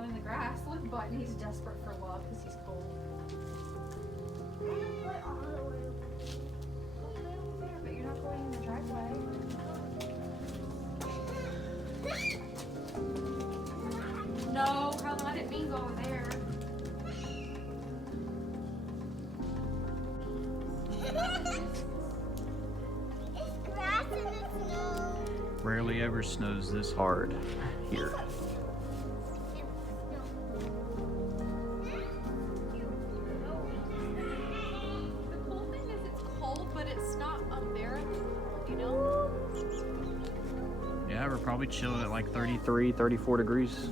out in the grass. Look, Button, he's desperate for love because he's cold. But you're not going in the driveway. No, Carlin, I didn't mean go over there. It's grass and it's snow. Rarely ever snows this hard here. The cool thing is it's cold, but it's not unbearable, you know? Yeah, we're probably chilling at like 33, 34 degrees.